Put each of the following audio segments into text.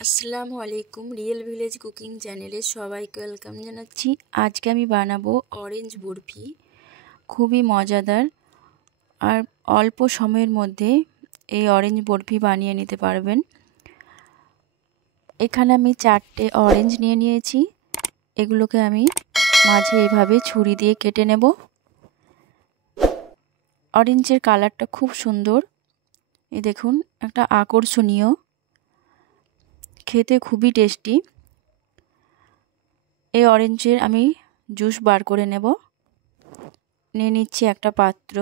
আসসালামু আলাইকুম। Real village cooking চ্যানেলে সবাইকে ওয়েলকাম জানাচ্ছি। আজকে আমি বানাবো অরেঞ্জ বরফি। খুবই মজাদার আর অল্প সময়ের মধ্যে এই অরেঞ্জ বরফি বানিয়ে নিতে পারবেন। এখানে আমি 4টে অরেঞ্জ নিয়ে নিয়েছি। এগুলোকে আমি মাঝে এইভাবে ছুরি দিয়ে কেটে নেব। অরেঞ্জের কালারটা খুব সুন্দর, এই দেখুন, একটা আকর্ষণীয়, খেতে খুবই টেস্টি। এই অরেঞ্জের আমি জুস বার করে নেব। নিয়ে নিচ্ছি একটা পাত্র।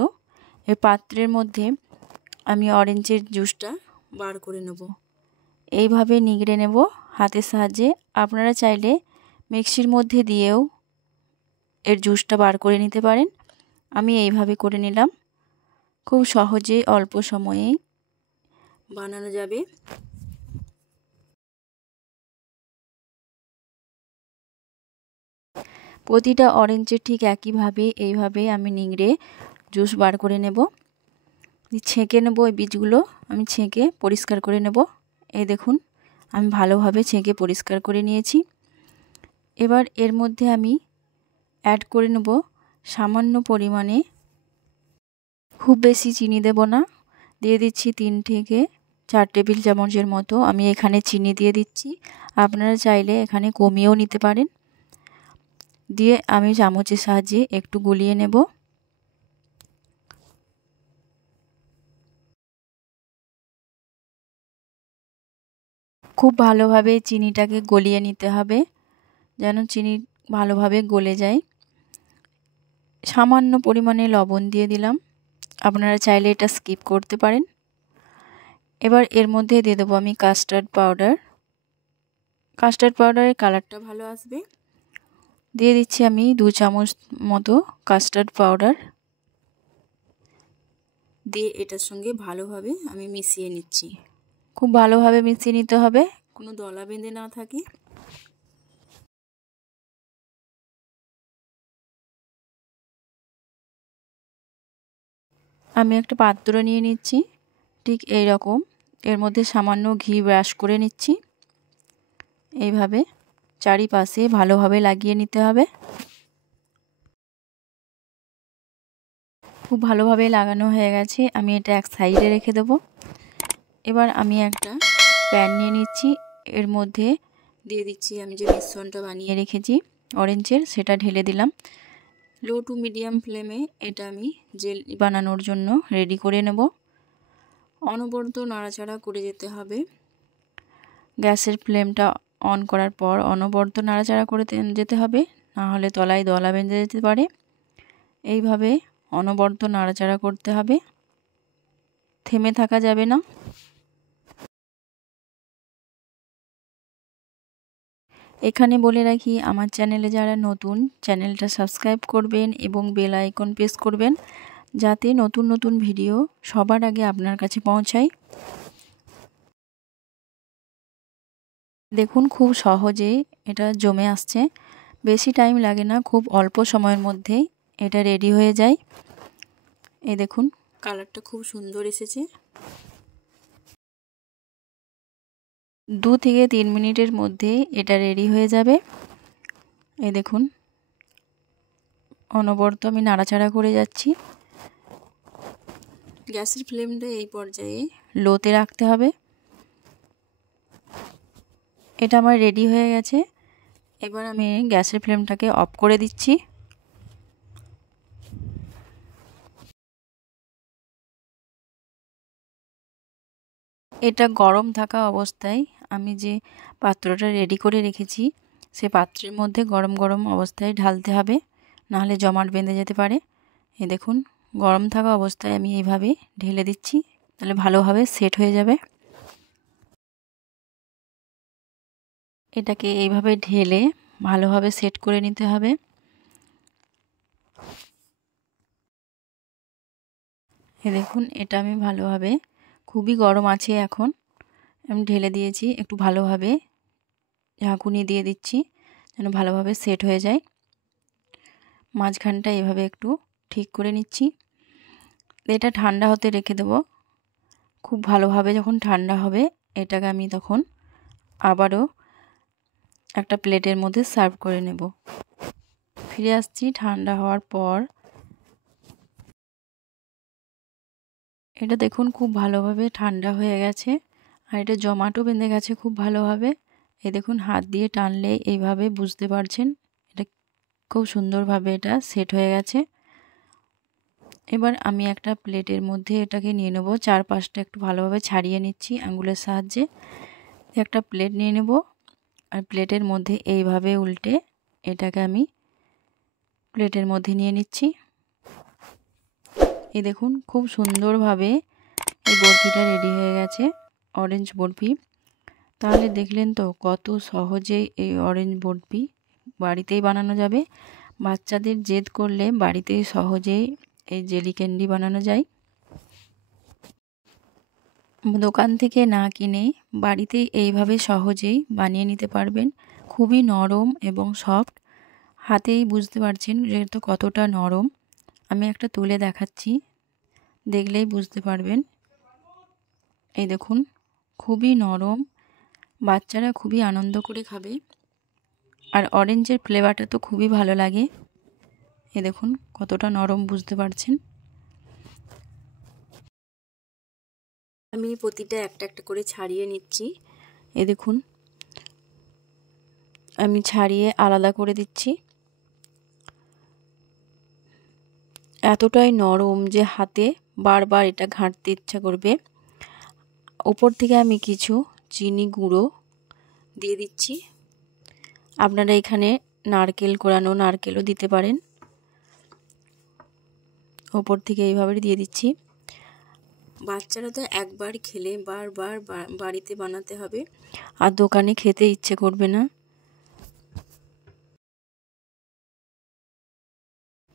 এই পাত্রের মধ্যে আমি অরেঞ্জের জুসটা বার করে নেব। এইভাবে নিগড়ে নেব হাতের সাহায্যে। আপনারা চাইলে মিক্সির মধ্যে দিয়েও এর জুসটা বার করে নিতে পারেন। আমি এইভাবে করে নিলাম। খুব সহজে অল্প সময়েই বানানো যাবে। প্রতিটা অরেঞ্জের ঠিক একইভাবে এইভাবে আমি নিংড়ে জুস বার করে নেব। ছেঁকে নেব। এই বীজগুলো আমি ছেঁকে পরিষ্কার করে নেব। এই দেখুন, আমি ভালোভাবে ছেঁকে পরিষ্কার করে নিয়েছি। এবার এর মধ্যে আমি অ্যাড করে নেব সামান্য পরিমাণে, খুব বেশি চিনি দেব না, দিয়ে দিচ্ছি 3 থেকে 4 টেবিল চামচের মতো আমি এখানে চিনি দিয়ে দিচ্ছি। আপনারা চাইলে এখানে কমিয়েও নিতে পারেন। দিয়ে আমি চামচের সাহায্যে একটু গুলিয়ে নেব। খুব ভালোভাবে চিনিটাকে গলিয়ে নিতে হবে, যেন চিনি ভালোভাবে গলে যায়। সামান্য পরিমাণে লবণ দিয়ে দিলাম। আপনারা চাইলে এটা স্কিপ করতে পারেন। এবার এর মধ্যে দিয়ে দেবো আমি কাস্টার্ড পাউডার। কাস্টার্ড পাউডারের কালারটা ভালো আসবে। দিয়ে দিচ্ছি আমি 2 চামচ মতো কাস্টার্ড পাউডার। দিয়ে এটার সঙ্গে ভালোভাবে আমি মিশিয়ে নিচ্ছি। খুব ভালোভাবে মিশিয়ে নিতে হবে, কোনো দলা বেঁধে না থাকে। আমি একটা পাত্র নিয়ে নিচ্ছি, ঠিক এই রকম। এর মধ্যে সামান্য ঘি ব্রাশ করে নিচ্ছি। এইভাবে চারিপাশে ভালোভাবে লাগিয়ে নিতে হবে। খুব ভালোভাবে লাগানো হয়ে গেছে। আমি এটা এক সাইডে রেখে দেব। এবার আমি একটা প্যান নিয়ে নিচ্ছি। এর মধ্যে দিয়ে দিচ্ছি আমি যে মিশ্রণটা বানিয়ে রেখেছি অরেঞ্জের, সেটা ঢেলে দিলাম। লো টু মিডিয়াম ফ্লেমে এটা আমি জেল বানানোর জন্য রেডি করে নেব। অনবরত নাড়াচাড়া করে যেতে হবে। গ্যাসের ফ্লেমটা অন করার পর অনবরত নাড়াচাড়া করে যেতে হবে, না হলে তলায় দলা বেঁধে যেতে পারে। এইভাবে অনবরত নাড়াচাড়া করতে হবে, থেমে থাকা যাবে না। এখানে বলে রাখি, আমার চ্যানেলে যারা নতুন, চ্যানেলটা সাবস্ক্রাইব করবেন এবং বেল আইকন প্রেস করবেন, যাতে নতুন নতুন ভিডিও সবার আগে আপনার কাছে পৌঁছায়। দেখুন, খুব সহজেই এটা জমে আসছে। বেশি টাইম লাগে না, খুব অল্প সময়ের মধ্যেই এটা রেডি হয়ে যায়। এই দেখুন, কালারটা খুব সুন্দর এসেছে। 2 থেকে 3 মিনিটের মধ্যে এটা রেডি হয়ে যাবে। এই দেখুন, অনবরত আমি নাড়াচাড়া করে যাচ্ছি। গ্যাসের ফ্লেমটা এই পর্যায়ে লোতে রাখতে হবে। এটা আমার রেডি হয়ে গেছে। এবার আমি গ্যাসের ফ্লেমটাকে অফ করে দিচ্ছি। এটা গরম থাকা অবস্থায় আমি যে পাত্রটা রেডি করে রেখেছি, সে পাত্রের মধ্যে গরম গরম অবস্থায় ঢালতে হবে, নাহলে জমাট বেঁধে যেতে পারে। এই দেখুন, গরম থাকা অবস্থায় আমি এইভাবে ঢেলে দিচ্ছি, তাহলে ভালোভাবে সেট হয়ে যাবে। এটাকে এইভাবে ঢেলে ভালোভাবে সেট করে নিতে হবে। এই দেখুন, এটা আমি ভালোভাবে, খুবই গরম আছে এখন, আমি ঢেলে দিয়েছি। একটু ভালোভাবে ঝাঁকুনি দিয়ে দিচ্ছি যেন ভালোভাবে সেট হয়ে যায়। মাঝখানটা এভাবে একটু ঠিক করে নিচ্ছি। এটা ঠান্ডা হতে রেখে দেবো। খুব ভালোভাবে যখন ঠান্ডা হবে, এটাকে আমি তখন আবারও একটা প্লেটের মধ্যে সার্ভ করে নেব। ফিরে আসছি ঠান্ডা হওয়ার পর। এটা দেখুন খুব ভালোভাবে ঠান্ডা হয়ে গেছে, আর এটা জমাটো বেঁধে গেছে খুব ভালোভাবে। এই দেখুন হাত দিয়ে টানলে এইভাবে বুঝতে পারছেন এটা খুব সুন্দরভাবে এটা সেট হয়ে গেছে। এবার আমি একটা প্লেটের মধ্যে এটাকে নিয়ে নেব। চারপাশটা একটু ভালোভাবে ছাড়িয়ে নিচ্ছি আঙ্গুলের সাহায্যে। একটা প্লেট নিয়ে নেব, আর প্লেটের মধ্যে এইভাবে উল্টে এটাকে আমি প্লেটের মধ্যে নিয়ে নিচ্ছি। এই দেখুন খুব সুন্দরভাবে এই বরফিটা রেডি হয়ে গেছে, অরেঞ্জ বরফি। তাহলে দেখলেন তো কত সহজেই এই অরেঞ্জ বরফি বাড়িতেই বানানো যাবে। বাচ্চাদের জেদ করলে বাড়িতেই সহজেই এই জেলি ক্যান্ডি বানানো যায়। দোকান থেকে না কিনে বাড়িতেই এইভাবে সহজেই বানিয়ে নিতে পারবেন। খুবই নরম এবং সফট, হাতেই বুঝতে পারছেন যেহেতু কতটা নরম। আমি একটা তুলে দেখাচ্ছি, দেখলেই বুঝতে পারবেন। এই দেখুন খুবই নরম, বাচ্চারা খুবই আনন্দ করে খাবে। আর অরেঞ্জের ফ্লেভারটা তো খুবই ভালো লাগে। এই দেখুন কতটা নরম বুঝতে পারছেন। আমি প্রতিটা একটা একটা করে ছাড়িয়ে নিচ্ছি। এই দেখুন আমি ছাড়িয়ে আলাদা করে দিচ্ছি। এতটাই নরম যে হাতে বারবার এটা ঘাঁটতে ইচ্ছা করবে। উপর থেকে আমি কিছু চিনি গুঁড়ো দিয়ে দিচ্ছি। আপনারা এখানে নারকেল কোরানো নারকেলও দিতে পারেন। ওপর থেকে এইভাবে দিয়ে দিচ্ছি। বাচ্চারা তো একবার খেলে বারবার বাড়িতে বানাতে হবে, আর দোকানে খেতে ইচ্ছে করবে না।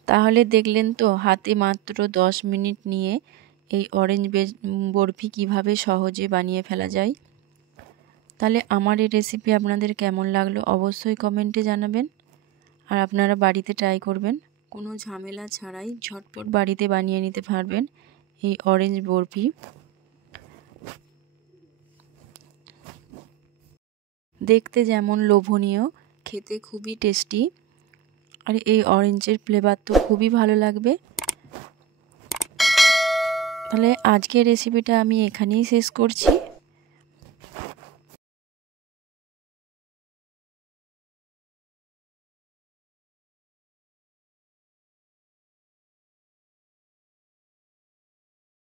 তাহলে দেখলেন তো হাতে মাত্র 10 মিনিট নিয়ে এই অরেঞ্জ বরফি কিভাবে সহজে বানিয়ে ফেলা যায়। তাহলে আমার এই রেসিপি আপনাদের কেমন লাগলো অবশ্যই কমেন্টে জানাবেন, আর আপনারা বাড়িতে ট্রাই করবেন। কোনো ঝামেলা ছাড়াই ঝটপট বাড়িতে বানিয়ে নিতে পারবেন এই অরেঞ্জ বরফি। দেখতে যেমন লোভনীয়, খেতে খুবই টেস্টি, আর এই অরেঞ্জের ফ্লেভার তো খুবই ভালো লাগবে। তাহলে আজকের রেসিপিটা আমি এখানেই শেষ করছি।